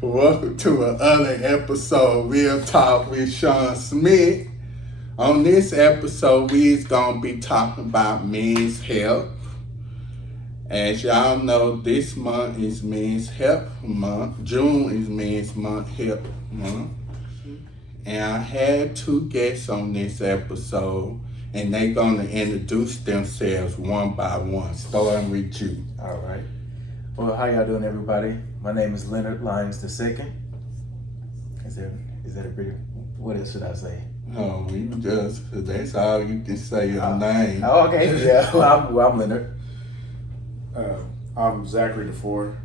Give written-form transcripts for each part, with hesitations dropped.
Welcome to another episode, Real Talk with Shawn Smith. On this episode, we's gonna be talking about men's health. As y'all know, this month is Men's Health Month. June is Men's Health Month. And I had two guests on this episode, and they're gonna introduce themselves one by one, starting with you. All right. Well, how y'all doing, everybody? My name is Leonard Lyons II. Is that a pretty? What else should I say? Oh, that's all you can say, your name. Oh, okay. Yeah, I'm Leonard. I'm Zachary Defour.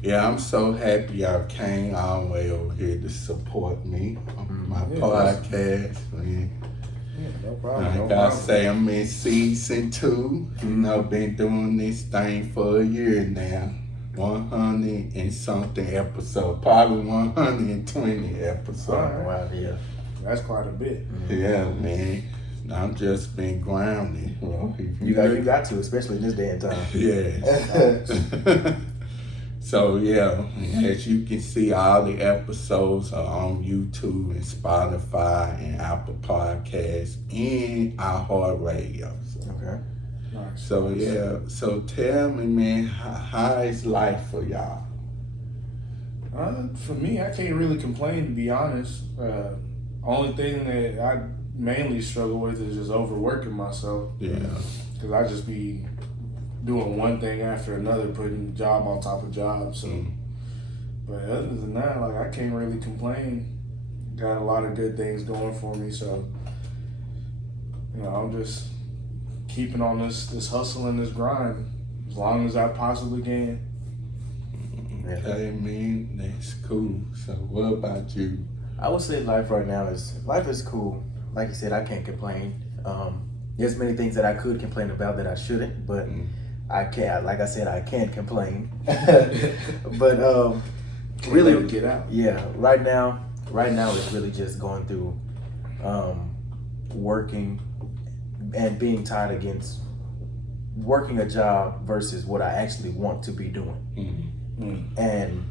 Yeah, I'm so happy y'all came all the way over here to support me on my podcast. Man. Yeah, no problem. I gotta say, I'm in season 2. You know, been doing this thing for a year now. 100 and something episodes, probably 120 episodes. Wow, yeah. That's quite a bit. Yeah, man. I'm just been grounded. Well, You got to, especially in this day and time. Yes. So yeah, as you can see, all the episodes are on YouTube and Spotify and Apple Podcasts and iHeartRadio. Okay. Nice. So yeah, so tell me, man, how is life for y'all? For me, I can't really complain, to be honest. Only thing that I mainly struggle with is just overworking myself. Yeah. Because I just be doing one thing after another, putting job on top of job. So, But other than that, like, I can't really complain. Got a lot of good things going for me, so I'm just keeping on this hustle and this grind as long as I possibly can. Okay, man, that's cool. So what about you? I would say life is cool. Like you said, I can't complain. There's many things that I could complain about that I shouldn't, but I can't. Like I said, I can't complain. But really, get out. Yeah, right now it's really just going through working and being tied against working a job versus what I actually want to be doing. And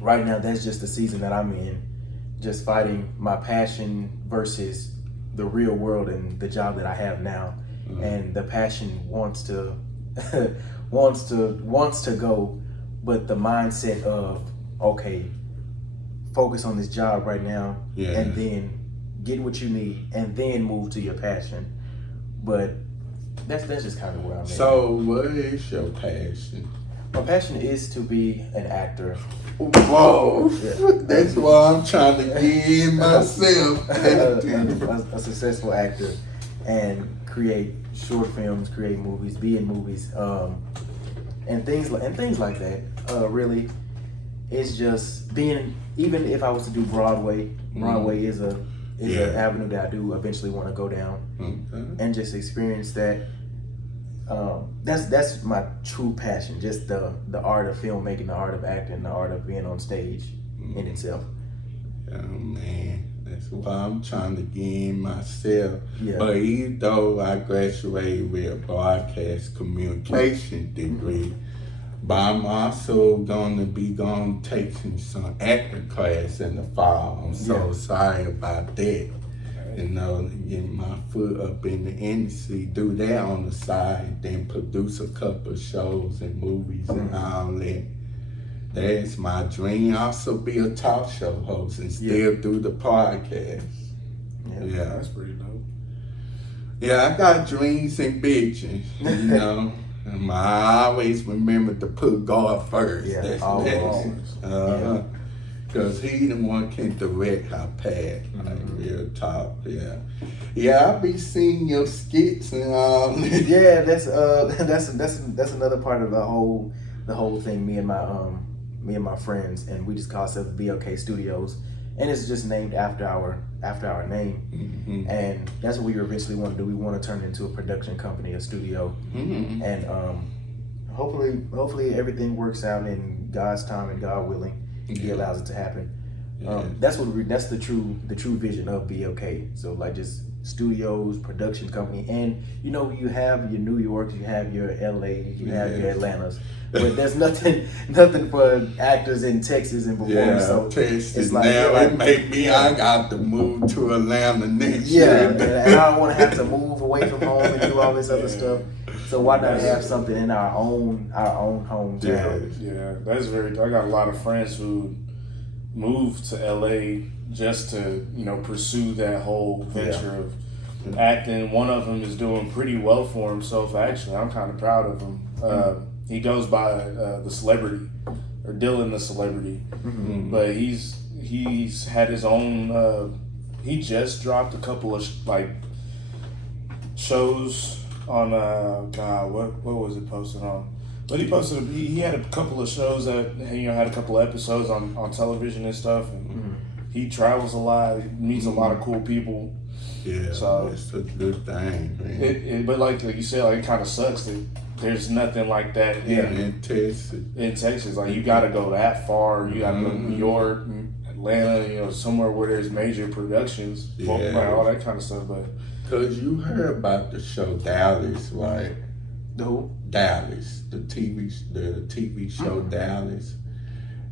right now, that's just the season that I'm in, just fighting my passion versus the real world and the job that I have now. And the passion wants to go, but the mindset of, okay, focus on this job right now, and then get what you need, and then move to your passion. But that's just kind of where I'm at. So what is your passion? My passion is to be an actor. Whoa, that's why I'm trying to get in myself. a successful actor and create short films, create movies, be in movies, and things like that. Really, it's just being. Even if I was to do Broadway, Broadway is an avenue that I do eventually want to go down, and just experience that. That's my true passion, just the art of filmmaking, the art of acting, the art of being on stage in itself. Oh man, that's why I'm trying to get in myself. Yeah. But even though I graduated with a broadcast communication degree, but I'm also going to take some acting class in the fall. I'm so sorry about that. Get my foot up in the industry, do that on the side, then produce a couple of shows and movies and all that. That's my dream. Also be a talk show host and still do the podcast. Yeah, that's pretty dope. Yeah, I got dreams and visions, And I always remember to put God first. Yeah, That's always. Because he the one can direct our path, like real talk, Yeah, I be seeing your skits and all. Yeah, that's another part of the whole thing. Me and my friends, and we just call ourselves BLK Studios, and it's just named after our name, and that's what we eventually want to do. We want to turn it into a production company, a studio, and hopefully everything works out in God's time and God willing. He allows it to happen. That's the true vision of BLK. So like just studios, production company, and you know you have your New Yorks, you have your LAs, you have your Atlantas, but there's nothing for actors in Texas and performing. So Texas. it's like, now like, it make me. I got to move to Atlanta next yeah, year. and I don't want to have to move away from home and do all this other stuff. So why not have something in our own hometown? Yeah, that's very. I got a lot of friends who moved to LA just to pursue that whole venture of acting. One of them is doing pretty well for himself. Actually, I'm kind of proud of him. He goes by the Celebrity or Dylan the Celebrity, but he's had his own. He just dropped a couple of shows on what was it posted on? But he had a couple of shows that had a couple of episodes on television and stuff, and he travels a lot, he meets a lot of cool people. Yeah, so it's a good thing, man. But like you said, it kind of sucks that there's nothing like that in Texas. In Texas, like you got to go that far. You got to go to New York, Atlanta, somewhere where there's major productions, all that kind of stuff. But because you heard about the show Dallas, right? Who? Dallas, the TV show Dallas.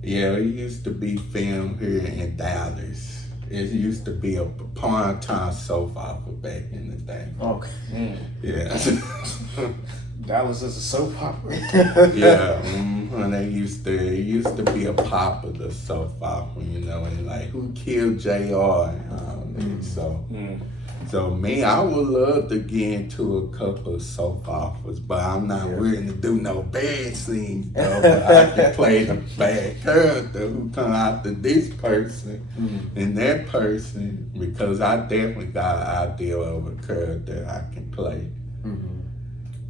Yeah, it used to be filmed here in Dallas. It used to be a primetime soap opera back in the day. Okay. Yeah. Dallas is a soap opera. Yeah, and it used to be a popular soap opera, and like Who Killed JR and all that. So me, I would love to get into a couple of soap operas, but I'm not willing to do no bad scenes though. But I can play the bad character who come after this person and that person, because I definitely got an idea of a character I can play.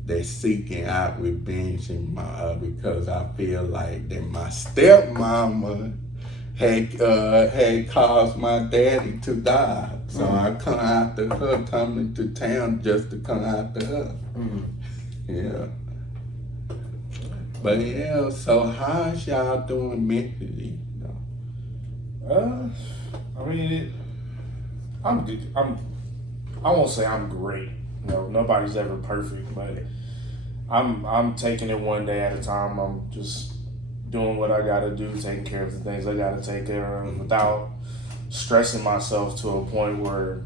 They're seeking out revenge because I feel like that my stepmama had caused my daddy to die. So I come after her, coming to town just to come after her. Yeah. But yeah, so how's y'all doing mentally? I mean, I won't say I'm great. Nobody's ever perfect, but I'm taking it one day at a time. I'm just doing what I gotta do, taking care of the things I gotta take care of without stressing myself to a point where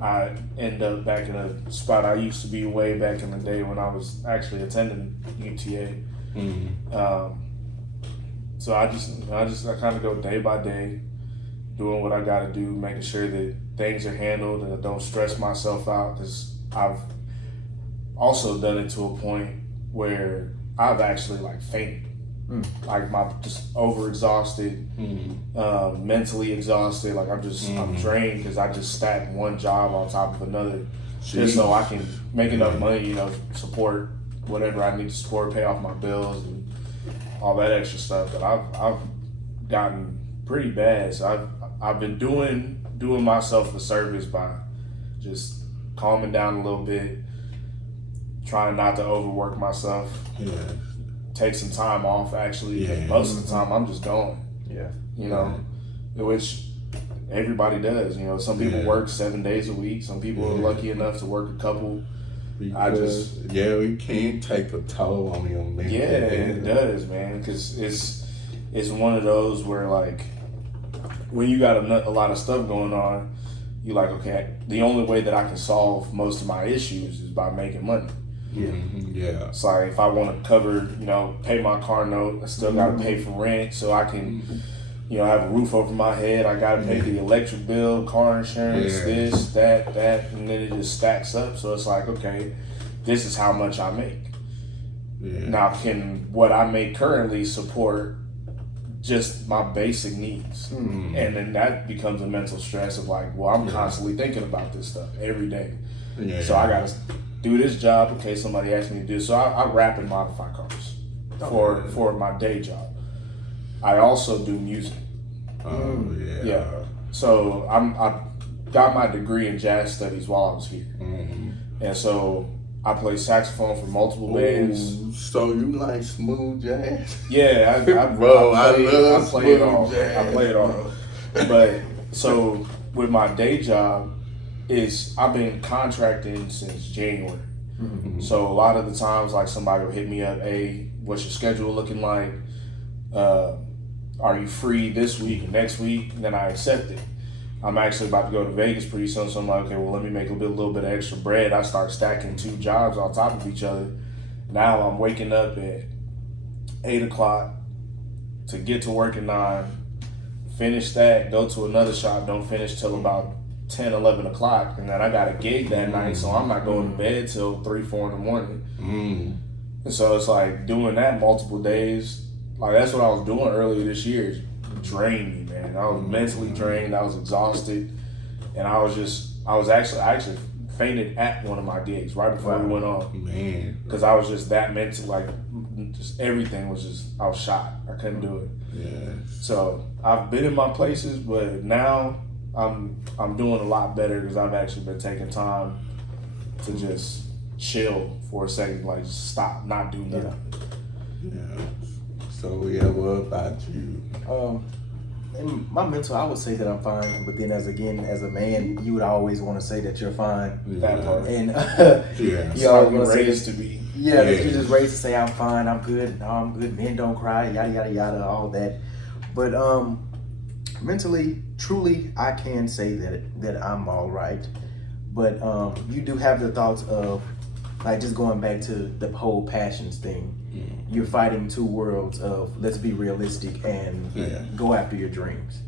I end up back in a spot I used to be way back in the day when I was actually attending UTA. So I kind of go day by day, doing what I gotta do, making sure that things are handled and I don't stress myself out, because I've also done it to a point where I've actually fainted. Like just overexhausted, mentally exhausted. Like I'm drained because I just stacked one job on top of another, just so I can make enough money, support whatever I need to support, pay off my bills and all that extra stuff. But I've gotten pretty bad. So I've been doing myself a service by just calming down a little bit, trying not to overwork myself. Take some time off, actually. Most of the time I'm just going. Which everybody does. Some people work 7 days a week. Some people are lucky enough to work a couple. Because, it can take a toll on your mental. Yeah, it does, man. Because it's one of those where when you got a lot of stuff going on, you're like, okay, the only way that I can solve most of my issues is by making money. It's like if I want to cover, pay my car note, I still got to pay for rent so I can, have a roof over my head. I got to pay the electric bill, car insurance, this, that, and then it just stacks up. So it's like, okay, this is how much I make. Now, can what I make currently support just my basic needs? And then that becomes a mental stress of I'm constantly thinking about this stuff every day. So I got to do this job in case somebody asks me to do it. So I rap and modify cars for my day job. I also do music. So I got my degree in jazz studies while I was here. And so I play saxophone for multiple bands. So you like smooth jazz? Yeah, I play it all. But so with my day job, is I've been contracting since January. Mm-hmm. So a lot of the times, like somebody will hit me up, hey, what's your schedule looking like? Are you free this week and next week? And then I accept it. I'm actually about to go to Vegas pretty soon, so I'm like, okay, well, let me make a little bit of extra bread. I start stacking 2 jobs on top of each other. Now I'm waking up at 8 o'clock to get to work at 9, finish that, go to another shop, don't finish till about 10, 11 o'clock, and then I got a gig that night, so I'm not going to bed till 3, 4 in the morning. And so it's like doing that multiple days. Like that's what I was doing earlier this year. It drained me, man. I was mentally drained. I was exhausted, and I actually fainted at one of my gigs right before we went on. Man, because I was just that mental. Like just everything was just I was shot. I couldn't do it. yeah. So I've been in my places, but now I'm doing a lot better because I've actually been taking time to just chill for a second, like just stop, not do nothing. Yeah. So yeah, what about you? In my mental, I would say that I'm fine, but then as a man, you would always want to say that you're fine. That part. And Yeah. you always We're want to say raised to be. yeah, Yeah. you're just raised to say I'm fine, I'm good, no, I'm good, men don't cry, yada yada yada, all that. But mentally, truly, I can say that I'm all right. But you do have the thoughts of like just going back to the whole passions thing. You're fighting 2 worlds of let's be realistic and go after your dreams.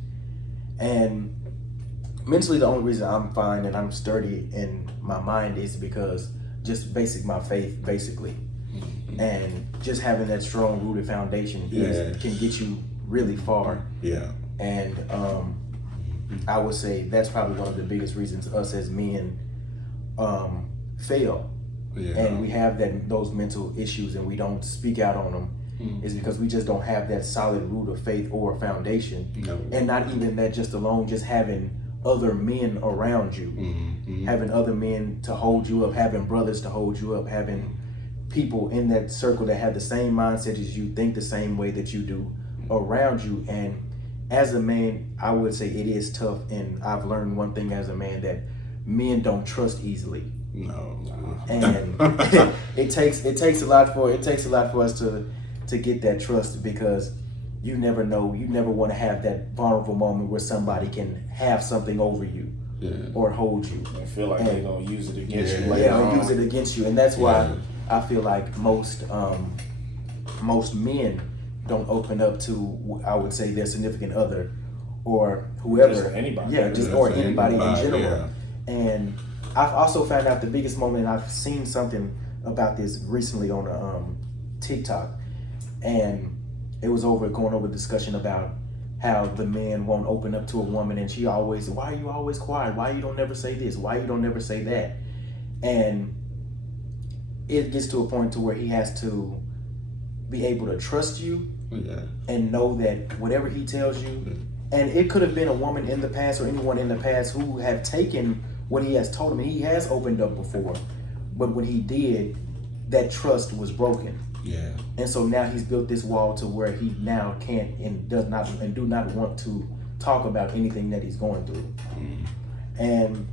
And mentally, the only reason I'm fine and I'm sturdy in my mind is because just my faith, basically. And just having that strong rooted foundation can get you really far. Yeah. And I would say that's probably one of the biggest reasons us as men fail. Yeah. And we have those mental issues and we don't speak out on them is because we just don't have that solid root of faith or foundation. No. And not even that just alone, just having other men around you, having other men to hold you up, having brothers to hold you up, having people in that circle that have the same mindset as you, think the same way that you do around you. And as a man, I would say it is tough. And I've learned one thing as a man, that men don't trust easily. No. And it takes a lot for us to get that trust, because you never know, you never want to have that vulnerable moment where somebody can have something over you or hold you. I feel like they're gonna use it against you later Yeah, on. use it against you, and that's why I feel like most men don't open up to, I would say, their significant other or whoever, Just anybody. or anybody in general. Yeah. And I've also found out the biggest moment, and I've seen something about this recently on TikTok, and it was going over discussion about how the man won't open up to a woman, and she always, why are you always quiet? Why you don't never say this? Why you don't never say that? And it gets to a point to where he has to be able to trust you and know that whatever he tells you, and it could have been a woman in the past or anyone in the past who have taken what he has told him. He has opened up before, but when he did, that trust was broken. Yeah. And so now he's built this wall to where he now can't and does not and do not want to talk about anything that he's going through. And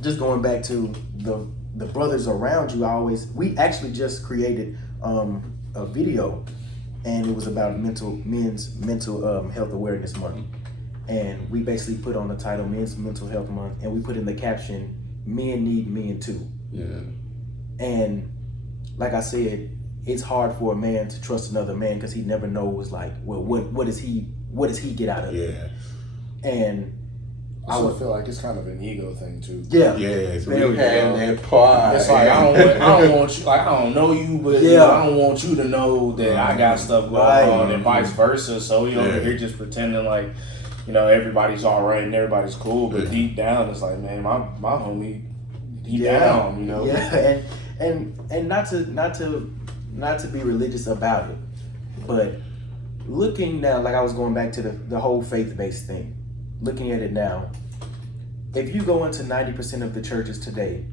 just going back to the brothers around you, we actually just created a video, and it was about men's mental health awareness month. And we basically put on the title Men's Mental Health Month, and we put in the caption, men need men too. Yeah. And like I said, it's hard for a man to trust another man because he never knows, like, well, what does he get out of it? Yeah. And I also feel like it's kind of an ego thing too. Yeah. Yes, we Very had well. that part. It's like I don't want you, like I don't know you, but you know, I don't want you to know that I got stuff going on, and vice versa. So you over here just pretending like, you know, everybody's all right and everybody's cool, but deep down it's like, man, my homie, he down, you know. Yeah, and not to be religious about it, but looking now, like I was going back to the whole faith-based thing, looking at it now, if you go into 90% of the churches today,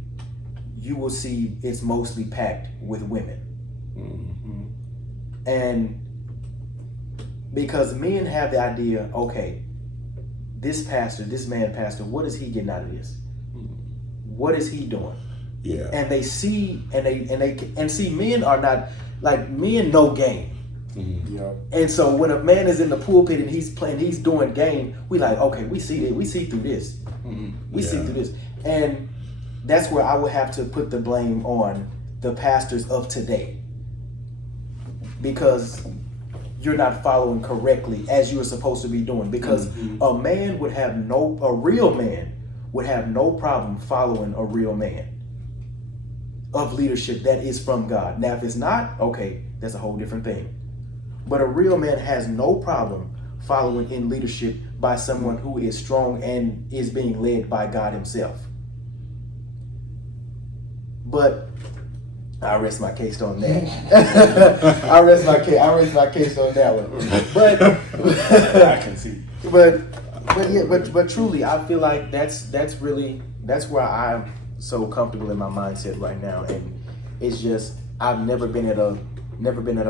you will see it's mostly packed with women. And because men have the idea, okay, this man pastor, what is he getting out of this? what is he doing? Yeah. And they see, and see, men are not, like, men know game. Mm-hmm. Yeah. And so when a man is in the pulpit and he's doing game, we like, okay, we see through this. Mm-hmm. We see through this. And that's where I would have to put the blame on the pastors of today. Because you're not following correctly as you are supposed to be doing. Because a real man would have no problem following a real man of leadership that is from God. Now, if it's not, okay, that's a whole different thing. But a real man has no problem following in leadership by someone who is strong and is being led by God himself. But I rest my case on that. I rest my case on that one. But I can see. But truly, I feel like that's where I'm so comfortable in my mindset right now, and it's just I've never been at a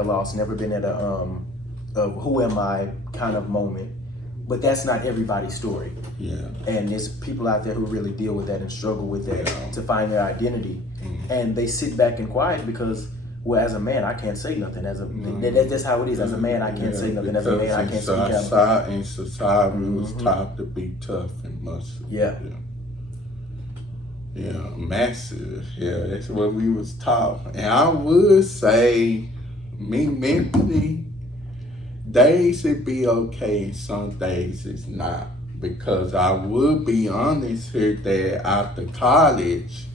loss, never been at a who am I kind of moment. But that's not everybody's story. Yeah. And there's people out there who really deal with that and struggle with that to find their identity. And they sit back and quiet because, well, as a man, I can't say nothing. That's how it is. As a man, I can't say nothing. As a man, I can't speak out. In society, we was taught to be tough and muscle. Yeah. Yeah, massive. Yeah, that's what we was taught. And I would say, me mentally, days it be okay, some days it's not. Because I would be honest here that after college,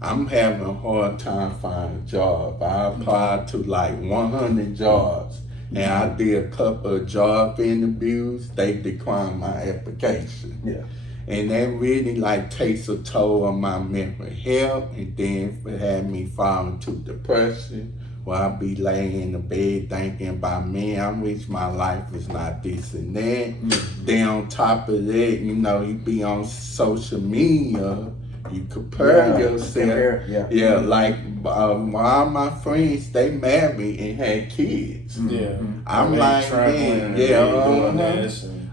I'm having a hard time finding a job. I applied to like 100 jobs, and I did a couple of job interviews. They declined my application. Yeah. And that really like takes a toll on my mental health, and then it had me fall into depression. Where I be laying in the bed thinking about, man, I wish my life was not this and that. Then on top of that, you know, you be on social media, you compare yourself. Like all my friends, they married and had kids. Yeah. I'm like, man,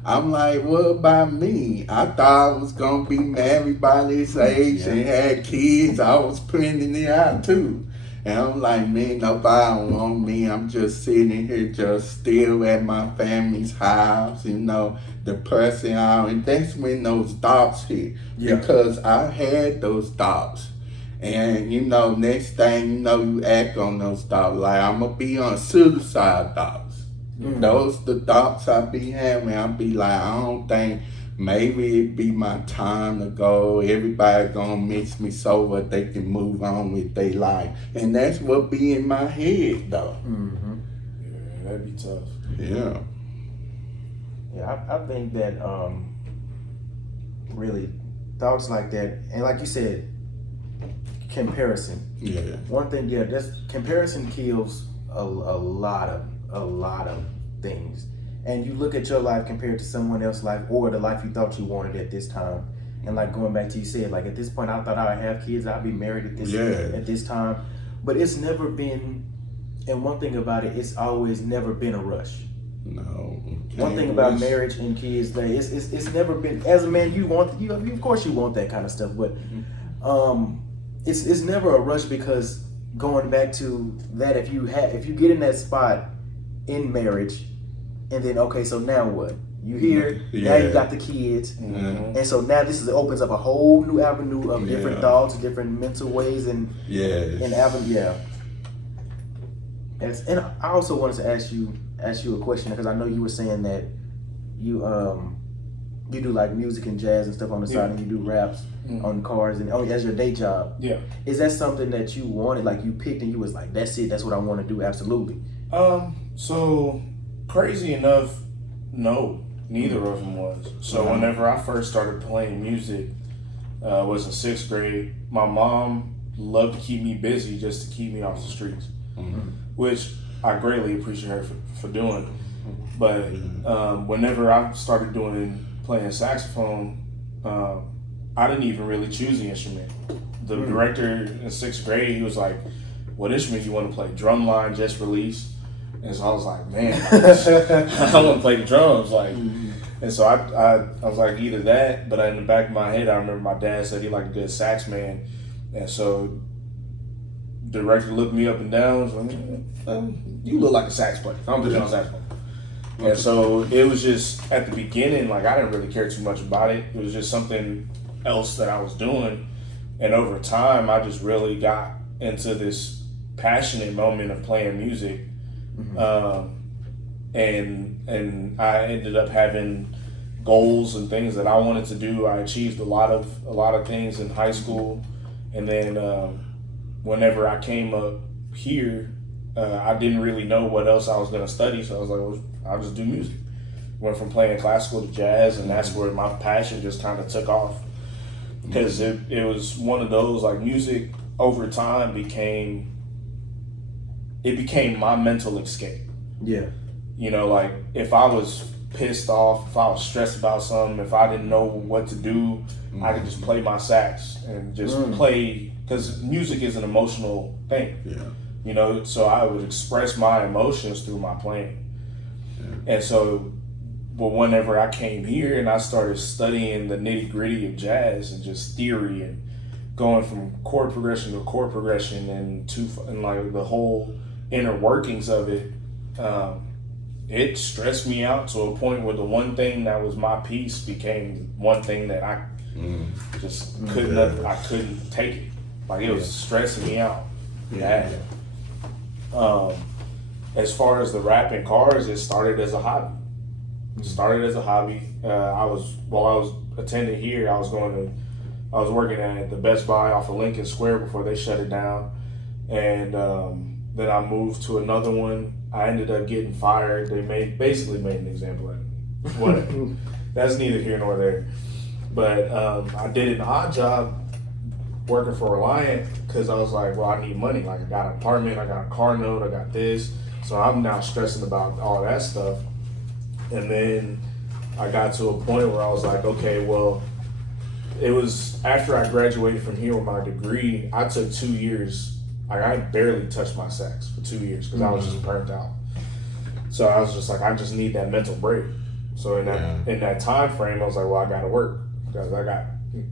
I'm like, what about me? I thought I was gonna be married by this age and had kids. I was planning it out too. And I'm like, man, nobody want me. I'm just sitting here just still at my family's house, you know, depressing out. And that's when those thoughts hit. Yeah. Because I had those thoughts. And, you know, next thing you know, you act on those thoughts. Like, I'm going to be on suicide thoughts. Those the thoughts I be having. I be like, I don't think maybe it be my time to go. Everybody gonna miss me so that they can move on with their life. And that's what be in my head though. Yeah, that'd be tough. Yeah. Yeah, I think that really thoughts like that, and like you said, comparison. Yeah. One thing, this comparison kills a lot of things. And you look at your life compared to someone else's life or the life you thought you wanted at this time. And like going back to you said, like at this point I thought I would have kids, I'd be married at this time. But it's never been, and one thing about it, it's always never been a rush. No. One thing about marriage and kids, like it's never been, as a man you of course you want that kind of stuff, but it's never a rush, because going back to that, if you get in that spot in marriage, and then, okay, so now what? You here, now you got the kids, and so now this opens up a whole new avenue of different thoughts, different mental ways, and avenue. And I also wanted to ask you a question, because I know you were saying that you do like music and jazz and stuff on the side, and you do raps on cars and as your day job. Yeah, is that something that you wanted, like you picked and you was like, that's it, that's what I want to do? Absolutely. So crazy enough, no, neither of them was. So whenever I first started playing music, was in 6th grade, my mom loved to keep me busy just to keep me off the streets, which I greatly appreciate her for doing. But whenever I started playing saxophone, I didn't even really choose the instrument. The director in 6th grade, he was like, what instrument do you want to play? Drumline just released. And so I was like, man, I want to play the drums. Like, and so I was like, either that, but in the back of my head, I remember my dad said he liked a good sax man. And so director looked me up and down, was like, you look like a sax player. I'm putting on saxophone. And so it was just, at the beginning, like, I didn't really care too much about it. It was just something else that I was doing. And over time, I just really got into this passionate moment of playing music. And I ended up having goals and things that I wanted to do. I achieved a lot of things in high school. And then whenever I came up here, I didn't really know what else I was going to study. So I was like, well, I'll just do music. Went from playing classical to jazz, and that's where my passion just kind of took off. Because it was one of those, like, music over time became my mental escape. Yeah. You know, like, if I was pissed off, if I was stressed about something, if I didn't know what to do, I could just play my sax and just play, because music is an emotional thing. Yeah. You know, so I would express my emotions through my playing. And so, but whenever I came here and I started studying the nitty gritty of jazz and just theory and going from chord progression to chord progression and like the whole inner workings of it, it stressed me out to a point where the one thing that was my piece became one thing that I just I couldn't take it. Like, it was stressing me out. As far as the rapping cars, it started as a hobby. While I was attending here, I was working at the Best Buy off of Lincoln Square before they shut it down. And then I moved to another one. I ended up getting fired. They basically made an example of me. Whatever. That's neither here nor there. But I did an odd job working for Reliant because I was like, well, I need money. Like, I got an apartment, I got a car note, I got this. So I'm now stressing about all that stuff. And then I got to a point where I was like, okay, well, it was after I graduated from here with my degree, I took 2 years. I barely touched my sax for 2 years because I was just burnt out. So I was just like, I just need that mental break. So in that time frame, I was like, well, I gotta work because I got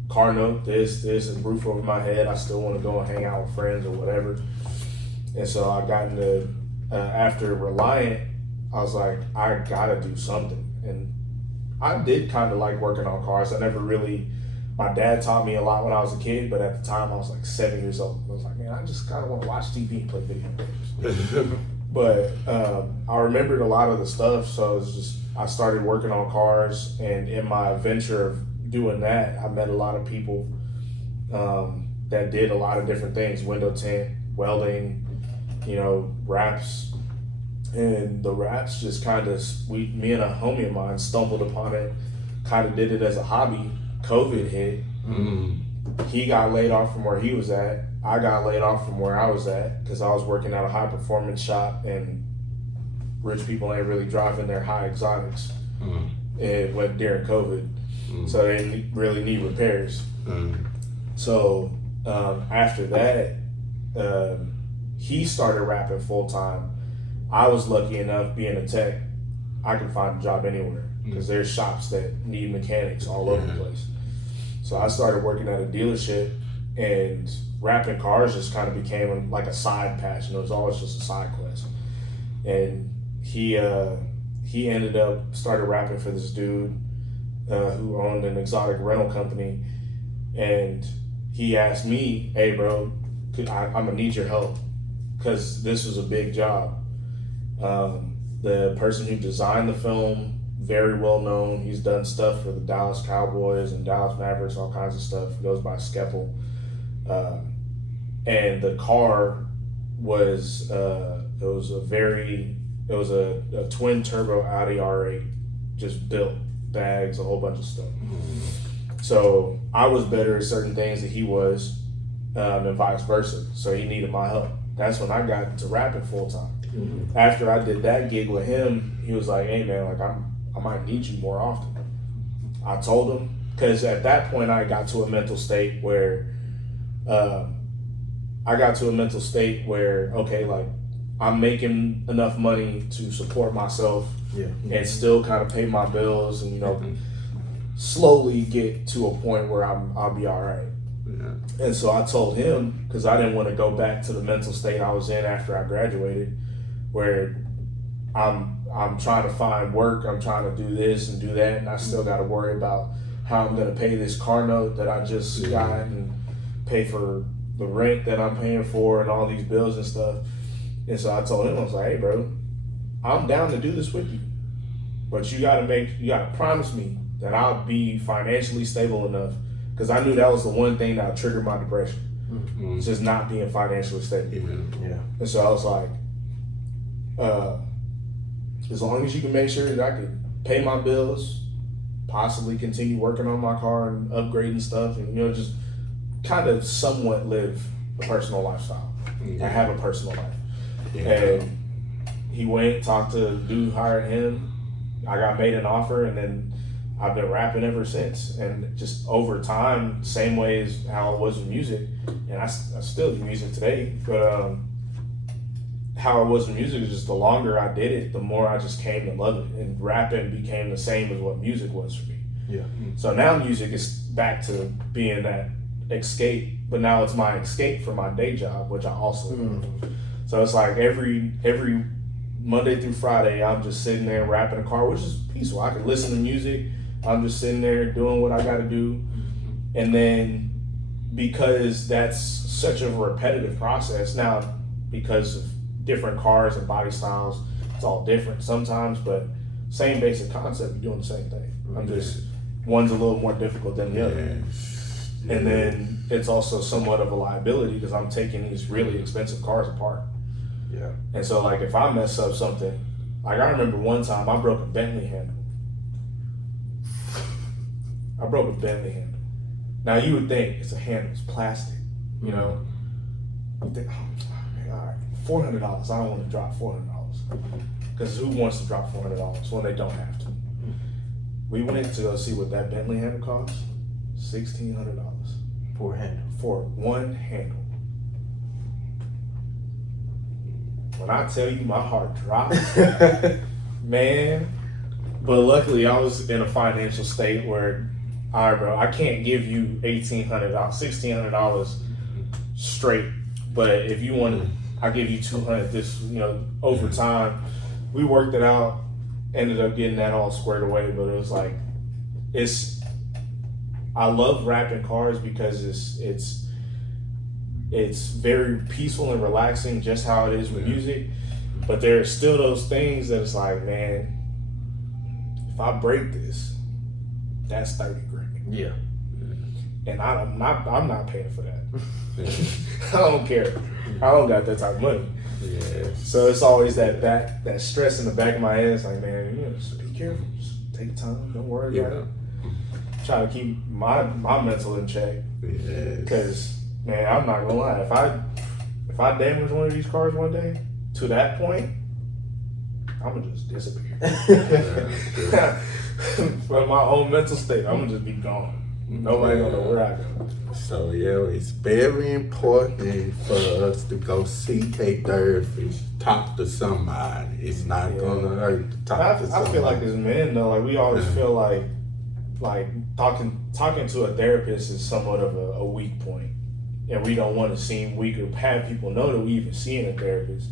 car note, this, and roof over my head. I still want to go and hang out with friends or whatever. And so I got into after Reliant, I was like, I gotta do something. And I did kind of like working on cars. My dad taught me a lot when I was a kid, but at the time I was like 7 years old. I was like, man, I just kind of want to watch TV and play video games. But I remembered a lot of the stuff, so I started working on cars, and in my venture of doing that, I met a lot of people that did a lot of different things: window tint, welding, wraps. And the wraps just kind of, me and a homie of mine stumbled upon it, kind of did it as a hobby. COVID hit. He got laid off from where he was at. I got laid off from where I was at because I was working at a high performance shop, and rich people ain't really driving their high exotics. It went during COVID, so they didn't really need repairs. So after that, he started rapping full time. I was lucky enough, being a tech, I can find a job anywhere because there's shops that need mechanics all over the place. So I started working at a dealership, and rapping cars just kind of became like a side passion. It was always just a side quest. And he ended up started rapping for this dude who owned an exotic rental company, and he asked me, "Hey, bro, I'm gonna need your help because this was a big job." The person who designed the film, very well known. He's done stuff for the Dallas Cowboys and Dallas Mavericks, all kinds of stuff. He goes by Skeppel. And the car was a twin turbo Audi R8, just built, bags, a whole bunch of stuff. So I was better at certain things than he was, and vice versa. So he needed my help. That's when I got into rapping full time. After I did that gig with him, he was like, "Hey man, like I might need you more often." I told him, because at that point I got to a mental state where okay, like I'm making enough money to support myself and still kind of pay my bills, and slowly get to a point where I'll be all right. Yeah. And so I told him, because I didn't want to go back to the mental state I was in after I graduated, where I'm trying to find work, I'm trying to do this and do that, and I still got to worry about how I'm going to pay this car note that I just got and pay for the rent that I'm paying for and all these bills and stuff. And so I told him, I was like, hey, bro, I'm down to do this with you, but you got to promise me that I'll be financially stable enough, because I knew that was the one thing that triggered my depression. Mm-hmm. Just not being financially stable. Yeah. And so I was like, as long as you can make sure that I can pay my bills, possibly continue working on my car and upgrading stuff, and just kind of somewhat live a personal lifestyle. I have a personal life. Yeah. And he went, talked to the dude, hired him. I got made an offer, and then I've been rapping ever since. And just over time, same way as how I was with music, and I still do music today, but how I was with music is just the longer I did it, the more I just came to love it. And rapping became the same as what music was for me. Yeah. So now music is back to being that escape, but now it's my escape from my day job, which I also love. So it's like every Monday through Friday, I'm just sitting there rapping in a car, which is peaceful. I can listen to music. I'm just sitting there doing what I got to do. And then because that's such a repetitive process now, because of different cars and body styles, it's all different sometimes, but same basic concept, you're doing the same thing. I'm just, one's a little more difficult than the other. And then it's also somewhat of a liability, because I'm taking these really expensive cars apart. Yeah. And so like if I mess up something, like I remember one time I broke a Bentley handle. Now you would think it's a handle, it's plastic, You think, oh man, all right, $400. I don't want to drop $400, because who wants to drop $400 when they don't have to? We went to go see what that Bentley handle cost. $1,600 for a handle. For one handle. When I tell you my heart dropped, man. But luckily I was in a financial state where, all right, bro, I can't give you $1,800, $1,600 straight. But if you want to, I'll give you $200. This, over time, we worked it out. Ended up getting that all squared away. But it was like, I love rapping cars because it's very peaceful and relaxing, just how it is with music. But there are still those things that it's like, man, if I break this, that's $30,000. Yeah. And I'm not paying for that. I don't care. I don't got that type of money. Yeah. So it's always that stress in the back of my head. It's like, man, just be careful. Just take time. Don't worry about it. Try to keep my mental in check. Because, man, I'm not gonna lie. If I damage one of these cars one day, to that point, I'm gonna just disappear. From my own mental state, I'm gonna just be gone. Nobody gonna know where I go. So it's very important for us to go seek a therapist, talk to somebody. It's not gonna hurt to talk to somebody. I feel like as men though, like we always feel like talking to a therapist is somewhat of a weak point. And we don't want to seem weak or have people know that we even seeing a therapist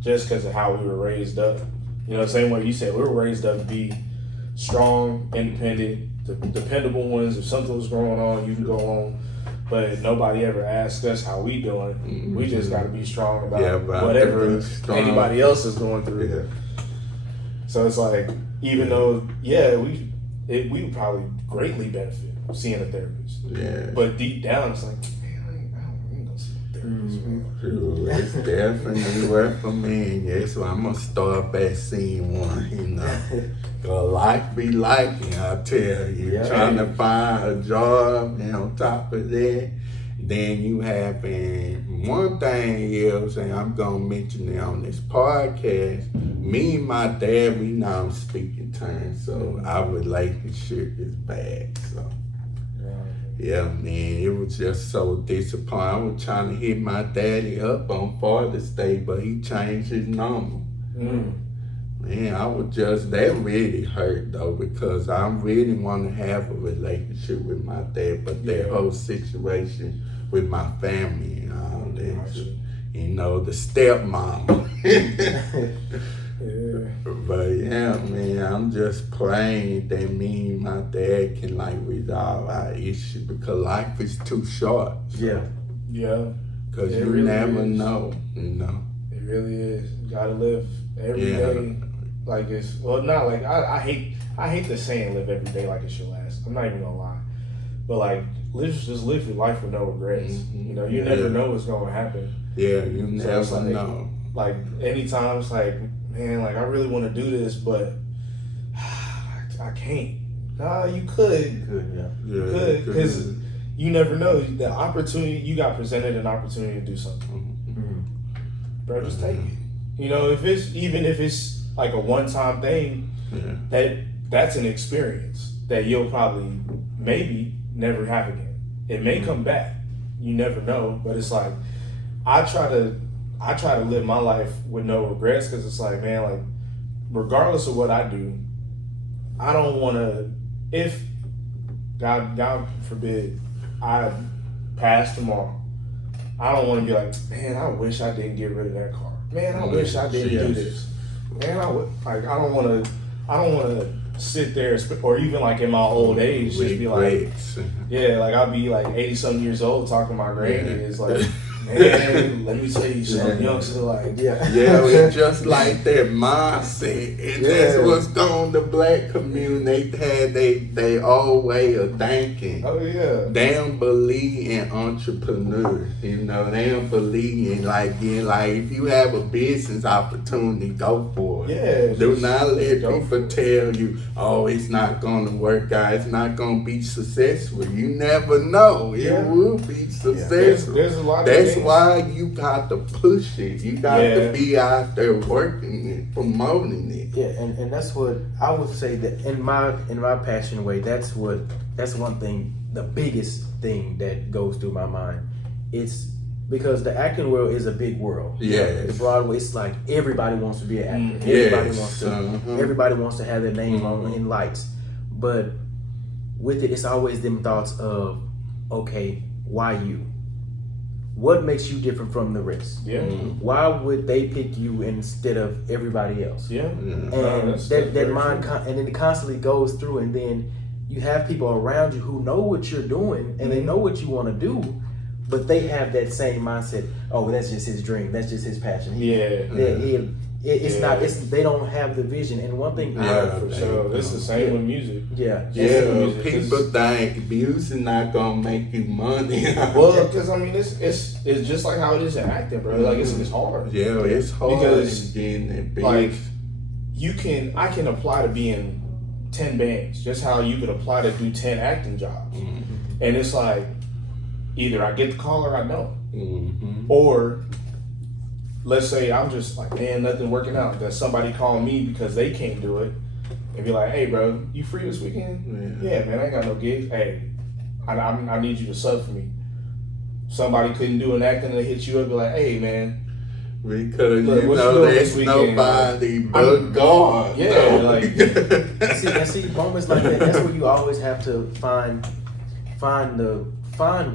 just because of how we were raised up. The same way you said, we were raised up to be strong, independent, the dependable ones. If something was going on, you can go on. But nobody ever asked us how we doing. Mm-hmm. We just got to be strong about whatever anybody else is going through. Yeah. So it's like, even though, we would probably greatly benefit seeing a therapist. Yeah. But deep down, it's like, man, I ain't gonna see a therapist. True. It's definitely worth for me. Yeah, so I'm gonna start back seeing one. Life be like, I tell you, trying to find a job, and on top of that, then you having one thing else, and I'm gonna mention it on this podcast. Me and my dad, we now speak in terms, so our relationship is bad. So man, it was just so disappointing. I was trying to hit my daddy up on Father's Day, but he changed his number. Man, that really hurt though, because I really want to have a relationship with my dad, but that whole situation with my family and all that, the stepmama. But yeah, man, I'm just praying that me and my dad can resolve our issue, because life is too short. Yeah. Yeah. Because you really never know, It really is. You gotta live every day like it's not like I hate the saying live every day like it's your last. I'm not even gonna lie. But just live your life with no regrets. Mm-hmm. You never know what's gonna happen. Yeah, you never know. Anytime it's man, I really want to do this, but I can't. Nah, you could. You could, because you never know. The opportunity, you got presented an opportunity to do something. Bro, just take it. Even if it's a one-time thing, that's an experience that you'll probably maybe never have again. It may come back. You never know. But it's I try to live my life with no regrets, because it's man, regardless of what I do, I don't want to, if God forbid I pass tomorrow, I don't want to be man, I wish I didn't get rid of that car. Man, I wish I didn't do this. Man, I don't want to sit there, or even in my old age, just be I'll be 80 something years old talking to my grandkids man, let me tell you something, youngster. It's just like that mindset, and that's what's going the black community. They had they old way of thinking. Oh yeah. They don't believe in entrepreneurs. They don't believe in if you have a business opportunity, go for it. Yeah. Do not let people tell you, oh, it's not gonna work out, it's not gonna be successful. You never know. It will be successful. There's a lot of That's why you got to push it. You got to be out there working it, promoting it. Yeah, and that's what I would say, that in my passionate way, that's one thing, the biggest thing that goes through my mind. It's because the acting world is a big world. Yeah. The Broadway, it's everybody wants to be an actor. Everybody wants to have their name on in lights. But with it, it's always them thoughts of, okay, why you? What makes you different from the rest? Yeah. Why would they pick you instead of everybody else? Yeah. And that mind, and then it constantly goes through, and then you have people around you who know what you're doing, and they know what you want to do, but they have that same mindset. Oh, that's just his dream. That's just his passion. It's not. They don't have the vision. And one thing, for sure, it's the same with music. People think music not gonna make you money. Well, because it's just like how it is in acting, bro. It's hard. Yeah, it's hard because getting that big. I can apply to be in 10 bands, just how you could apply to do 10 acting jobs, and it's either I get the call or I don't, or let's say I'm just man, nothing working out. Then somebody call me because they can't do it, and be hey, bro, you free this weekend? Yeah, man, I ain't got no gigs. Hey, I need you to sub for me. Somebody couldn't do an acting, and they hit you up, be hey, man. Because there's nobody but God. Yeah, see moments like that. That's where you always have to find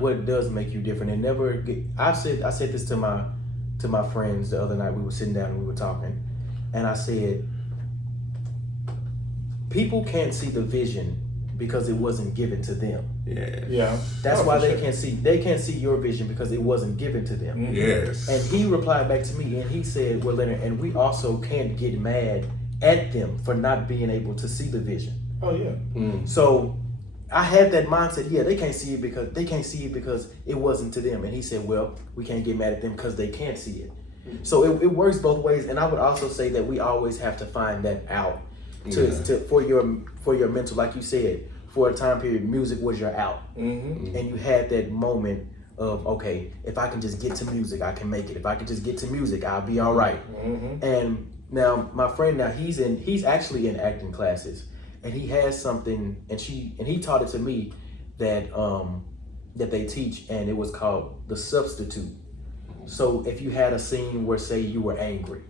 what does make you different, and never get. I said this to my friends the other night. We were sitting down and we were talking, and I said, people can't see the vision because it wasn't given to them. Yeah. That's why they can't see. They can't see your vision because it wasn't given to them. Yes. And he replied back to me, and he said, "Well, Leonard, and we also can't get mad at them for not being able to see the vision." Oh yeah. So I had that mindset. Yeah, they can't see it because it wasn't to them. And he said, "Well, we can't get mad at them because they can't see it." So it works both ways. And I would also say that we always have to find that out for your mental, like you said, for a time period, music was your out, and you had that moment of, okay, if I can just get to music, I can make it. If I can just get to music, I'll be all right. And now my friend, he's actually in acting classes. And he has something, and he taught it to me that they teach, and it was called the substitute. So if you had a scene where, say, you were angry,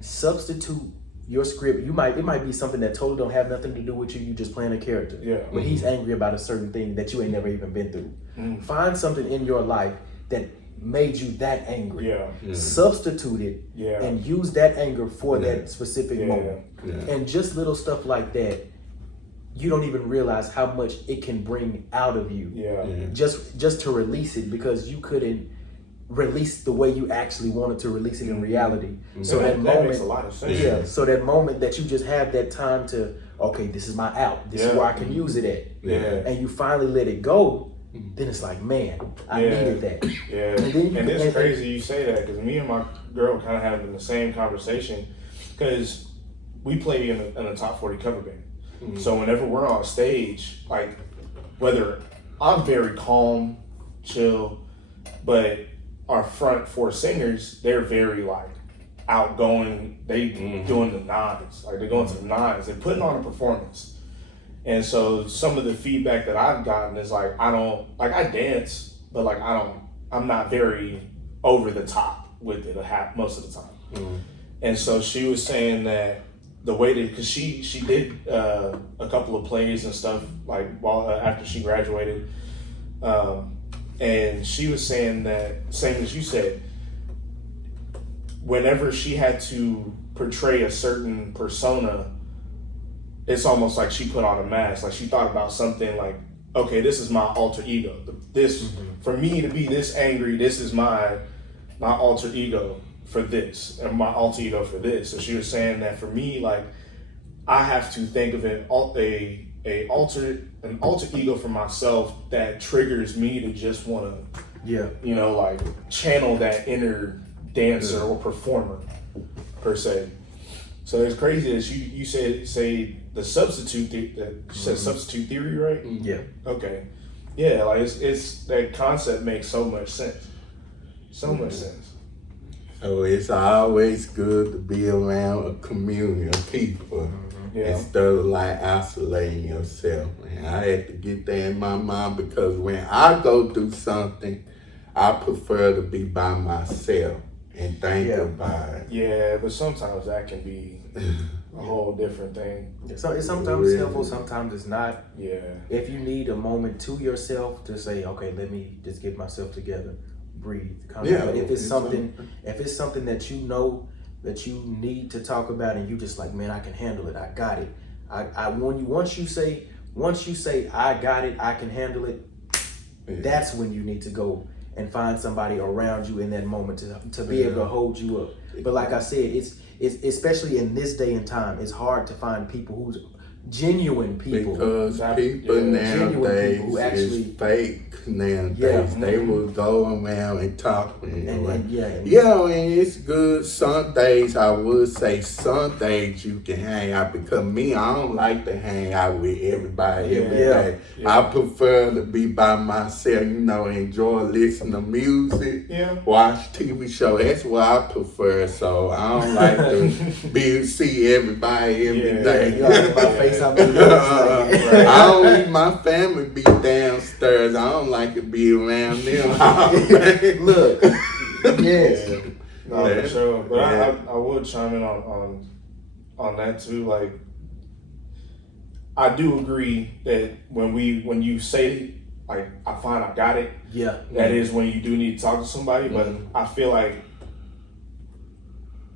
substitute your script, it might be something that totally don't have nothing to do with you. You just playing a character. Yeah. But he's angry about a certain thing that you ain't never even been through. Find something in your life that made you that angry. Substitute it and use that anger for that specific moment. And just little stuff like that, you don't even realize how much it can bring out of you. Just to release it, because you couldn't release the way you actually wanted to release it in reality. So that moment makes a lot of sense. So that moment that you just have that time to, okay, this is my out. This is where I can use it at. And you finally let it go. Then it's like, man, I needed that. And it's crazy you say that, because me and my girl kind of having the same conversation, because we play in a top 40 cover band. So whenever we're on stage, like, whether I'm very calm, chill, but our front four singers, they're very like outgoing. They doing the nines, like they're going to the nines. They're putting on a performance. And so some of the feedback that I've gotten is like, I dance, but like I'm not very over the top with it most of the time. And so she was saying that the way that, because she did a couple of plays and stuff like after she graduated, and she was saying that, same as you said, whenever she had to portray a certain persona, it's almost like she put on a mask. Like she thought about something like, okay, this is my alter ego. For me to be this angry, this is my alter ego for this, and my alter ego for this. So she was saying that for me, like, I have to think of an alter ego for myself that triggers me to just want to, like channel that inner dancer or performer per se. So it's crazy that you say the substitute you said substitute theory, right? Yeah. Okay. Yeah, like it's that concept makes so much sense. So much sense. So it's always good to be around a community of people instead of like isolating yourself. And I had to get that in my mind, because when I go through something, I prefer to be by myself and think about it. Yeah, but sometimes that can be a whole different thing. So it's sometimes it's helpful, sometimes it's not. Yeah. If you need a moment to yourself to say, okay, let me just get myself together, breathe. But if it's something that you know that you need to talk about and you just like, man, I can handle it, I got it. Once you say I got it, I can handle it, that's when you need to go and find somebody around you in that moment to be able to hold you up. But like I said, it's especially in this day and time, it's hard to find people who's genuine people. Because people nowadays who actually is fake nowadays. They will go around and talk. And it's good. Some days, I would say some days you can hang out, because me, I don't like to hang out with everybody every day. I prefer to be by myself, enjoy listening to music, watch TV show. That's what I prefer. So I don't like to see everybody every day. I don't need my family be downstairs. I don't like to be around them. Look, no, for sure. But I would chime in on that too. Like, I do agree that when you say, like, I find I got it, that is when you do need to talk to somebody. But I feel like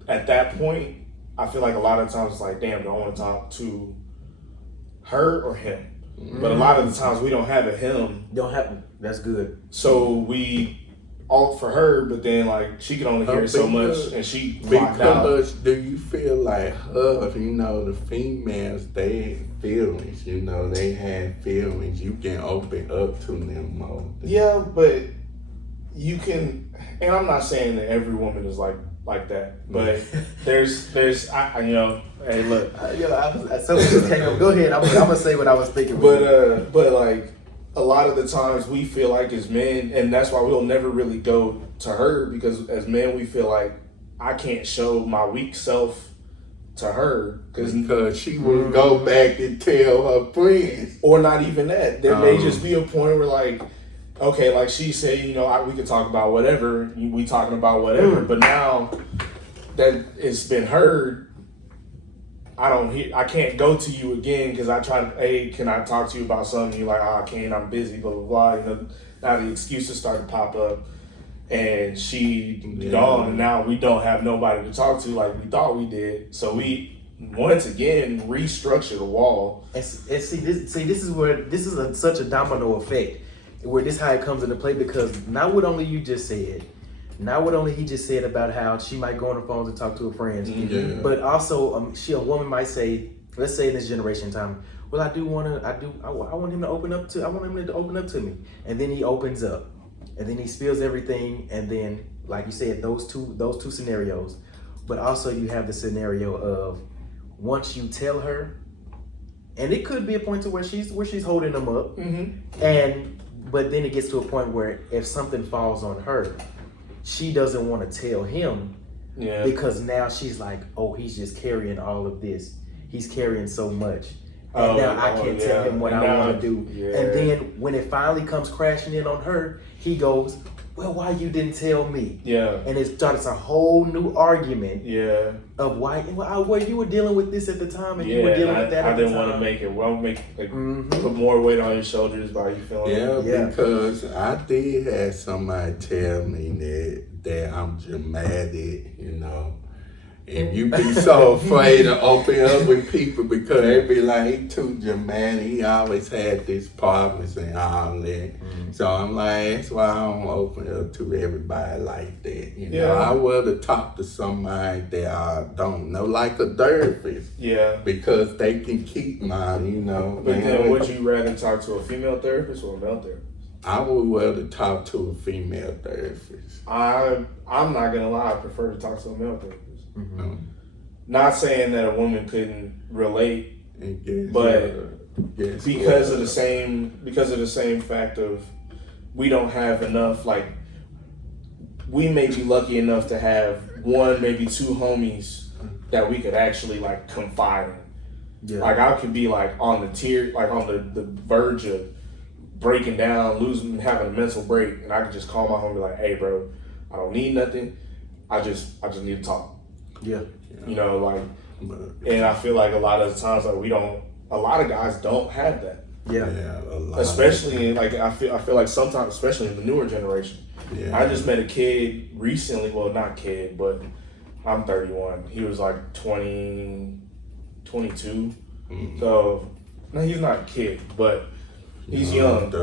at that point, I feel like a lot of times it's like, damn, do I want to talk to her or him? But a lot of the times we don't have a him. That's good. So we alt for her, but then like she can only hear so much, and she blocked out. Because do you feel like the females, they have feelings, they have feelings. You can open up to them more. Yeah, but you can, and I'm not saying that every woman is like that, but there's hey, look, go ahead. I'm gonna say what I was thinking. But like a lot of the times we feel like as men, and that's why we'll never really go to her, because as men we feel like I can't show my weak self to her because she will go back and tell her friends, or not even that. There may just be a point where like, okay, like she said, we could talk about whatever. We talking about whatever, but now that it's been heard, I can't go to you again because I tried, hey, can I talk to you about something? You're like, I can't, I'm busy, blah, blah, blah. You know, now the excuses start to pop up. And she gone, and now we don't have nobody to talk to like we thought we did. So we once again restructure the wall. And see, this is such a domino effect, where this how it comes into play, because not what only you just said, not what only he just said about how she might go on her phones and talk to her friends, but also a woman might say, let's say in this generation time, well, I want him to open up to me, and then he opens up. And then he spills everything, and then, like you said, those two scenarios. But also you have the scenario of once you tell her, and it could be a point to where she's holding them up, but then it gets to a point where if something falls on her, she doesn't want to tell him, because now she's like, oh, he's just carrying all of this. He's carrying so much. And now I can't tell him what I want to do. Yeah. And then when it finally comes crashing in on her, he goes, well, why you didn't tell me? Yeah. And it starts a whole new argument. Yeah. Of why, well, you were dealing with this at the time, and you were dealing with that at the time. I didn't want to put more weight on your shoulders by you feeling. Yeah, because I did have somebody tell me that I'm dramatic, you know. And you be so afraid to open up with people because they be like, he too dramatic. He always had these problems and all that. So I'm like, that's why I don't open up to everybody like that. You know, I would have talked to somebody that I don't know, like a therapist. Yeah. Because they can keep mine, you know. But then would you rather talk to a female therapist or a male therapist? I would rather talk to a female therapist. I'm not gonna lie, I prefer to talk to a male therapist. Not saying that a woman couldn't relate, but because of the same fact of we don't have enough, like we may be lucky enough to have one, maybe two homies that we could actually like confide in. Yeah. Like I could be like on the verge of breaking down, losing, having a mental break, and I could just call my homie and be like, hey bro, I don't need nothing. I just need to talk. Yeah. You know, like, and I feel like a lot of the times, like a lot of guys don't have that. Yeah. Especially like, I feel like sometimes, especially in the newer generation. Yeah. I just met a kid recently, well, not kid, but I'm 31. He was like 20, 22. So, no, he's not a kid, but he's young.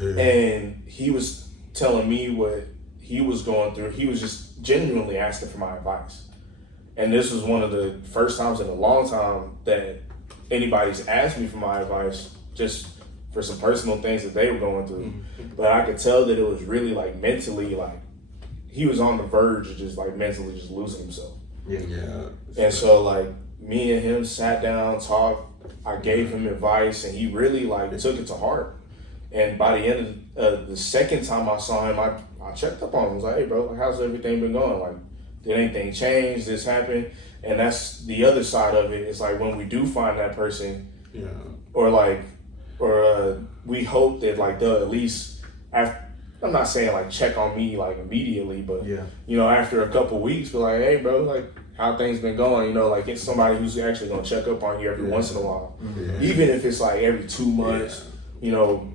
And he was telling me what he was going through. He was just genuinely asking for my advice. And this was one of the first times in a long time that anybody's asked me for my advice, just for some personal things that they were going through. But I could tell that it was really like mentally, like he was on the verge of just like mentally just losing himself. Yeah. And so like me and him sat down, talked, I gave him advice, and he really like took it to heart. And by the end of the second time I saw him, I checked up on him. I was like, hey bro, like, how's everything been going? Like, did anything change? This happened? And that's the other side of it. It's like when we do find that person, or we hope that like they'll at least, after, I'm not saying like check on me like immediately, but you know, after a couple weeks, be like, hey bro, like how things been going? You know, like it's somebody who's actually gonna check up on you every once in a while, even if it's like every 2 months. You know,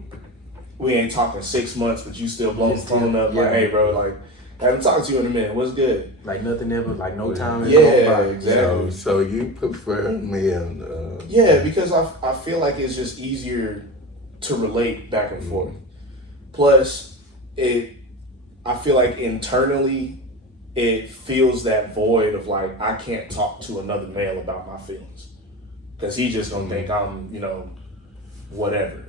we ain't talking 6 months, but you still blowing the phone up like, hey bro, like. I haven't talked to you in a minute. What's good? Like nothing ever, like no time. Yeah, exactly. So you prefer male? Yeah, because I feel like it's just easier to relate back and forth. Plus, I feel like internally, it fills that void of like I can't talk to another male about my feelings because he's just gonna think I'm, you know, whatever.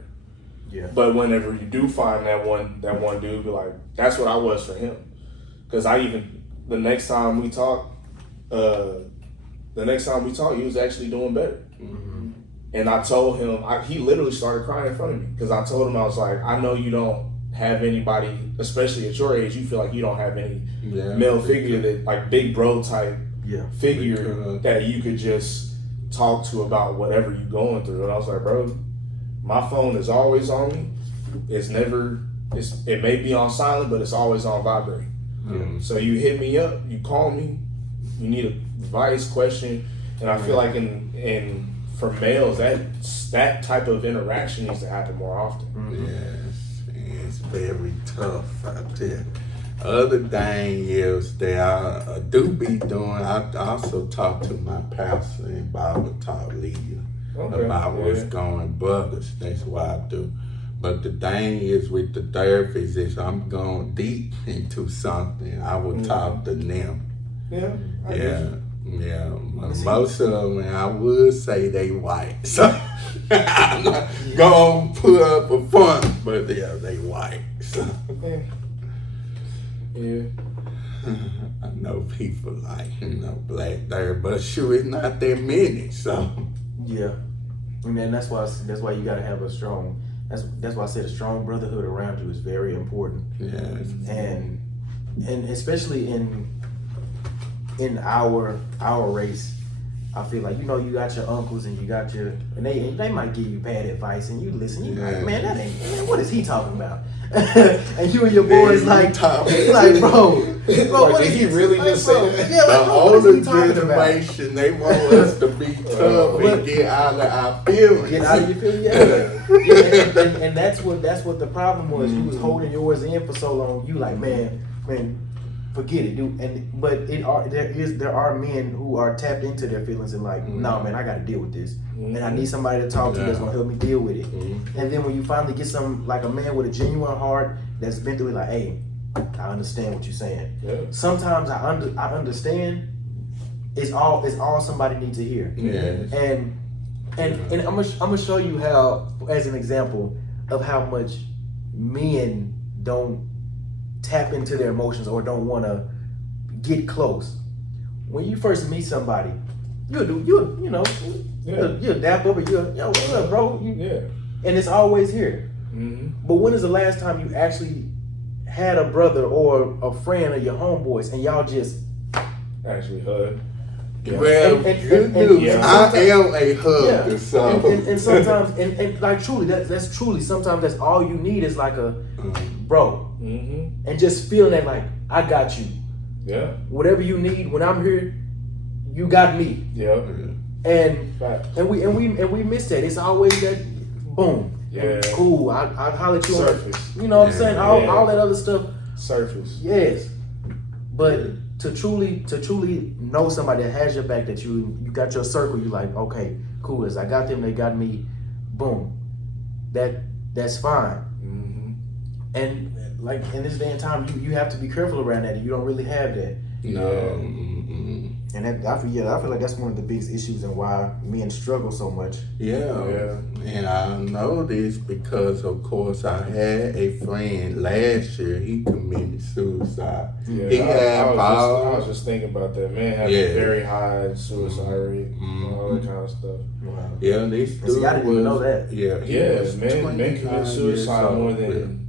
Yeah. But whenever you do find that one dude, be like, that's what I was for him. Because the next time we talked, he was actually doing better. And I told him, he literally started crying in front of me. Because I told him, I was like, I know you don't have anybody, especially at your age, you feel like you don't have any male figure that, like big bro type figure that you could just talk to about whatever you're going through. And I was like, bro, my phone is always on me. It may be on silent, but it's always on vibrate. So you hit me up, you call me, you need advice, question, And I feel like in for males that type of interaction needs to happen more often. Yes, it's very tough out there. Other thing is that I do be doing, I also talk to my pastor and Bible talk leader about what's going brothers. That's what I do. But the thing is with the therapist is I'm going deep into something. I will talk to them. Yeah. Yeah. Most of them, I would say they white. So I'm not going to put up a front, but yeah, they white. So. Yeah. I know people like, black there, but sure, it's not that many, so. Yeah. And then that's why you gotta have a strong, that's why I said a strong brotherhood around you is very important. Yes. And especially in our race, I feel like, you got your uncles and you got and they might give you bad advice and you listen, you like, man, what is he talking about? And you and your boys like bro, like, did he really just say that? Yeah, like, the bro, what is older he talking generation, about? they want us to be tough and get out of our feelings. Get out of your feelings, yeah. And that's what the problem was. You was holding yours in for so long. You like, man, forget it, dude. But there are men who are tapped into their feelings and like, no, man, I got to deal with this, and I need somebody to talk to that's gonna help me deal with it. And then when you finally get like a man with a genuine heart that's been through it, like, hey, I understand what you're saying. Yeah. Sometimes I understand. It's all somebody needs to hear. Yeah. And I'm gonna show you how, as an example of how much men don't tap into their emotions or don't want to get close. When you first meet somebody, you'll dap up and yo, what's up, bro? And it's always here. But when is the last time you actually had a brother or a friend or your homeboys and y'all just actually hug? Yeah. Well, good news. I am a hugger, yeah. so. And sometimes, and like truly, that's truly, sometimes that's all you need is like a bro. And just feeling that like, I got you. Yeah. Whatever you need, when I'm here, you got me. Yeah. And we miss that. It's always that boom. Yeah. Cool. I'll holler at you Surface. on, you know what I'm saying? All that other stuff. Surface. Yes. But to truly know somebody that has your back, that you got your circle, you like, okay, cool, as I got them, they got me, boom. That's fine. And like in this day and time, you have to be careful around that. You don't really have that. No. And I feel like that's one of the biggest issues and why men struggle so much. Yeah. And I know this because, of course, I had a friend last year. He committed suicide. Yeah, I was just thinking about that. Men have a very high suicide rate, all that kind of stuff. Wow. Yeah, they still. See, I didn't even know that. Yeah, men commit suicide more than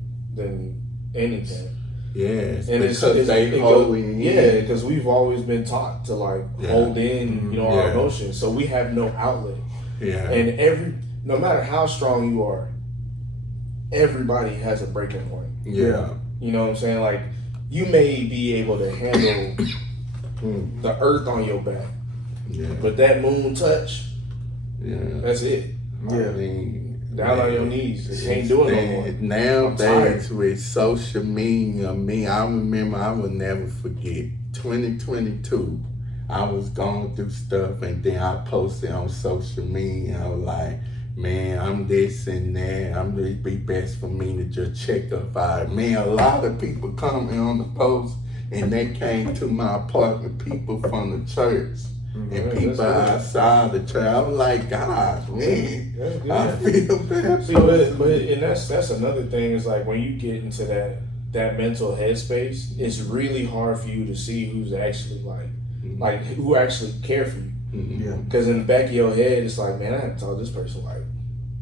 anything. Yes, and because they holding in. Because we've always been taught to hold in, our emotions, so we have no outlet. Yeah, and no matter how strong you are, everybody has a breaking point. Yeah, you know what I'm saying? Like, you may be able to handle the earth on your back, but that moon touch, that's it. Yeah. I mean, down on your knees. You can't do it no more. Nowadays with social media, I remember, I will never forget 2022. I was going through stuff and then I posted on social media. I was like, man, I'm this and that. I'm really be best for me to just check up out. Man, a lot of people comment on the post and they came to my apartment, people from the church. And people outside the church, I was like, God, man, I feel bad. See, but that's another thing. Is like when you get into that mental headspace, it's really hard for you to see who's actually like who actually care for you. Because in the back of your head, it's like, man, I haven't talked to this person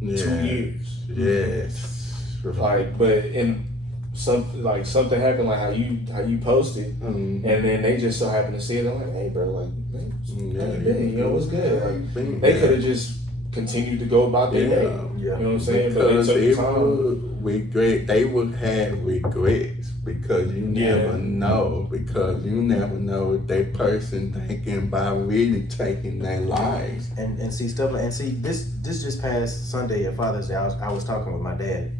2 years. Yes. But in something happened, like how you posted, and then they just so happen to see it. I'm like, hey, bro, what's good? Like, they could have just continued to go about their day. Yeah. You know what I'm saying? Because but they it took the time. would regret. They would have regrets because you never know. Because you never know if that person thinking about really taking their lives. And see stuff like, and see this just past Sunday at Father's Day, I was talking with my dad,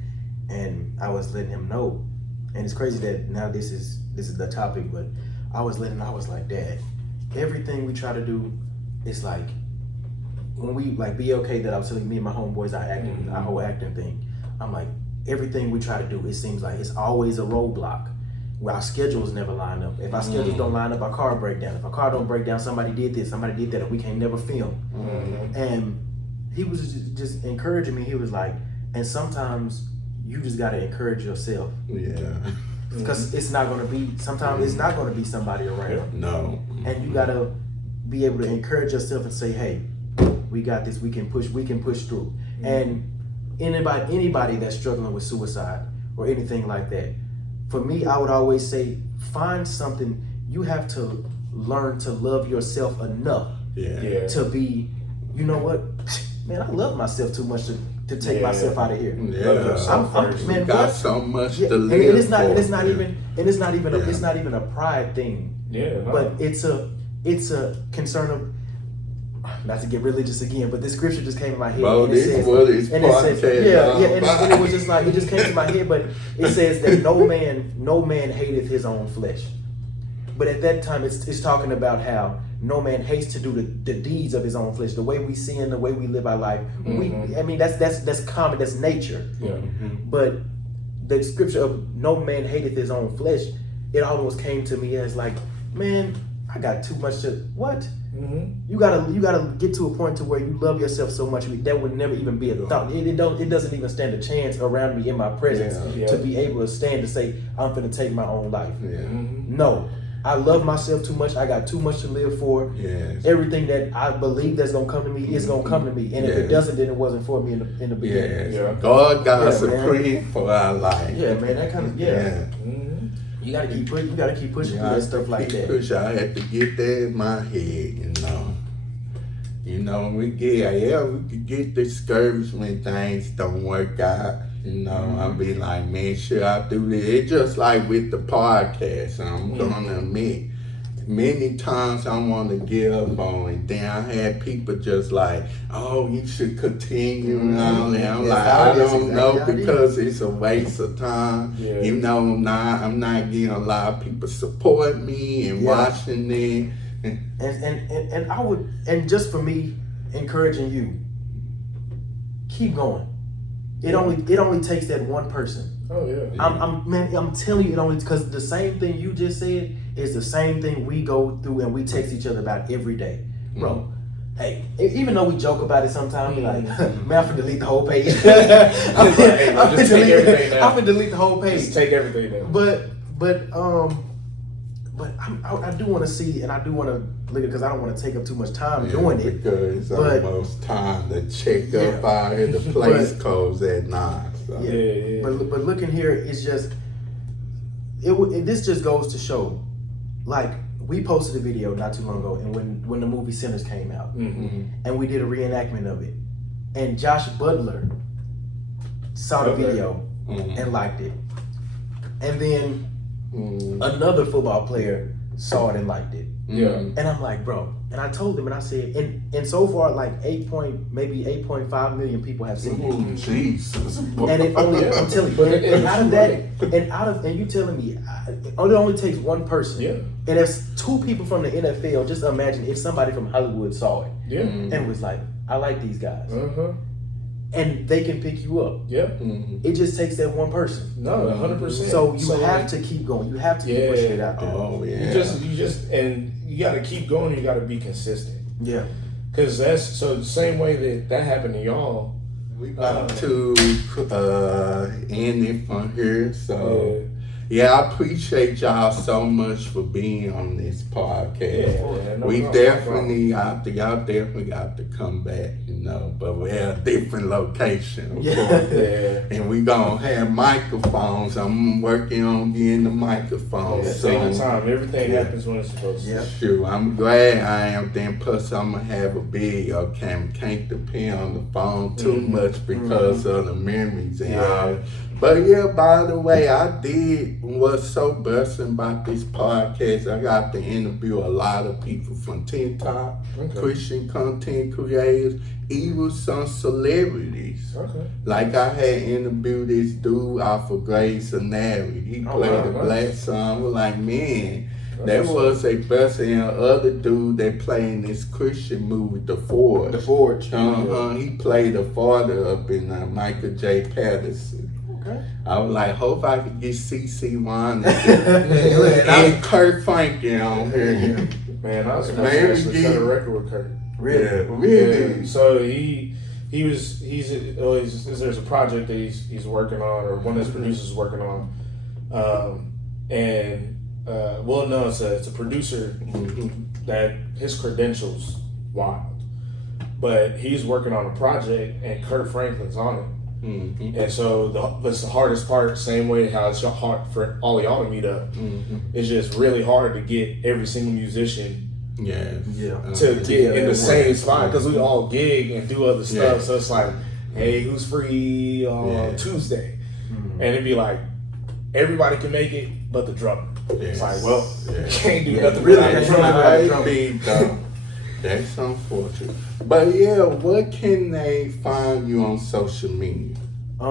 and I was letting him know, and it's crazy that now this is the topic, but I was like, Dad, everything we try to do is like, when we like BLK that I was telling me and my homeboys our whole acting thing, I'm like, everything we try to do, it seems like it's always a roadblock where our schedules never line up. If our schedules don't line up, our car break down. If our car don't break down, somebody did this, somebody did that, and we can't never film. And he was just encouraging me. He was like, and sometimes you just gotta encourage yourself. Yeah. Because it's not gonna be, sometimes it's not gonna be somebody around. No. And you gotta be able to encourage yourself and say, hey, we got this, we can push through. And anybody that's struggling with suicide or anything like that, for me, I would always say, find something. You have to learn to love yourself enough to be, you know what, man, I love myself too much to take myself out of here. Man, got so much to live and it's not, for. and it's not even, it's not even a pride thing. But it's a concern of, not to get religious again, but this scripture just came in my head. Well, and this it says, what it's and it says, and it was just like, it just came to my head, but it says that no man hateth his own flesh. But at that time, it's talking about how no man hates to do the deeds of his own flesh, the way we sin, the way we live our life. That's common, that's nature. But the scripture of no man hateth his own flesh, it almost came to me as like, man, I got too much to what? You gotta get to a point to where you love yourself so much that would never even be a thought. It doesn't even stand a chance around me in my presence to be able to stand to say I'm gonna take my own life. No, I love myself too much. I got too much to live for. Everything that I believe that's gonna come to me is gonna come to me, and if it doesn't, then it wasn't for me in the beginning. God got supreme for our life. Yeah, man, that kind of You gotta keep pushing. You gotta keep pushing through that stuff like that. I had to get that in my head, You know, we could get discouraged when things don't work out. I'll be like, man, should I do this? It's just like with the podcast. I'm gonna admit, many times I want to give up on it. Then I had people just like, oh, you should continue and all that. I'm like, I don't know, because it's a waste of time. I'm not getting a lot of people support me and watching it. And I would, and just for me, encouraging you, keep going. It only takes that one person. I'm telling you, it only, because the same thing you just said is the same thing we go through and we text each other about every day, bro. Hey, even though we joke about it sometimes, we're like, man, I'm gonna delete the whole page. I'm gonna delete the whole page. Just take everything down. But I do want to see, and I do want to look at, because I don't want to take up too much time doing it. Because it's almost time to check up out here. The place closed at 9. So. But looking here, it's just this just goes to show, like, we posted a video not too long ago, and when the movie Sinners came out, and we did a reenactment of it, and Josh Butler saw the video and liked it, and then another football player saw it and liked it. And I'm like, bro, and I told him, and I said, and so far, like 8.5 million people have seen it. Jesus. And it only, I'm telling you, and out of that, and you telling me, it only takes one person. And there's 2 people from the NFL. Just imagine if somebody from Hollywood saw it and was like, I like these guys. And they can pick you up. It just takes that one person. No, 100%. So you have to keep going. You have to keep pushing it out there. Oh, yeah. You just, and you got to keep going. You got to be consistent. Yeah. Because that's, so the same way that happened to y'all. We got to end it from here. So Yeah, I appreciate y'all so much for being on this podcast. Yeah, Y'all definitely got to come back, but we're at a different location, of course. And we gonna have microphones. I'm working on getting the microphones. Yeah, take your time. Everything happens when it's supposed to. Yeah. Sure, I'm glad I am. Then plus I'm gonna have a big can't depend on the phone too much because of the memories and all. But yeah, by the way, I did what's so blessing about this podcast. I got to interview a lot of people from TikTok, Christian content creators, even some celebrities. Like I had interviewed this dude off of Grey's Anatomy. He played a black son. I was like, man, that was a blessing. And the other dude that played in this Christian movie, The Forge. He played the father up in Michael J. Patterson. I was like, hope I could get CC1 and Kurt Franklin on here. Man, I was supposed to actually cut a record with Kurt. Really? Yeah. So there's a project that he's working on, or one of his producers is working on, it's a producer that his credentials wild, but he's working on a project and Kurt Franklin's on it. And so that's the hardest part, same way how it's hard for all of y'all to meet up. It's just really hard to get every single musician to get in the same spot, because we all gig and do other stuff. So it's like, hey, who's free on Tuesday? And it'd be like, everybody can make it but the drummer. It's like, well, can't do nothing without the drummer. That's unfortunate. But yeah, what can they find you on social media?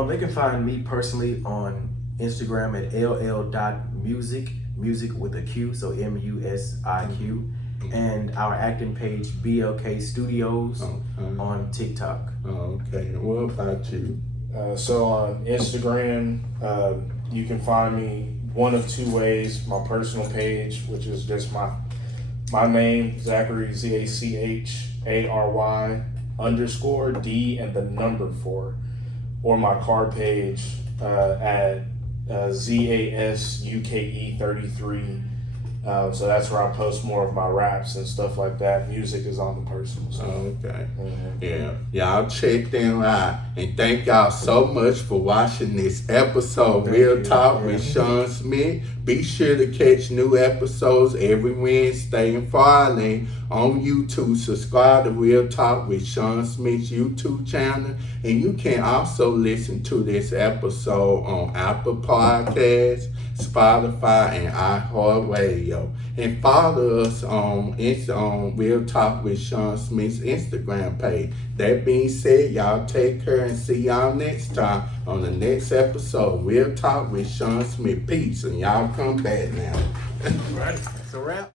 They can find me personally on Instagram at ll.music, music with a Q, so MUSIQ, and our acting page BLK Studios on TikTok. Okay, what about you? So on Instagram, you can find me one of two ways. My personal page, which is just my name, Zachary, ZACHARY _D and the number 4, or my car page at ZASUKE33. So that's where I post more of my raps and stuff like that. Music is on the personal side. Okay. Yeah. Y'all check them out. And thank y'all so much for watching this episode, Real Talk with Shawn Smith. Be sure to catch new episodes every Wednesday and Friday on YouTube. Subscribe to Real Talk with Shawn Smith's YouTube channel. And you can also listen to this episode on Apple Podcasts, Spotify, and iHeartRadio. And follow us on Real Talk with Shawn Smith's Instagram page. That being said, y'all take care and see y'all next time on the next episode, Real Talk with Shawn Smith. Peace, and y'all come back now. Right, it's a wrap.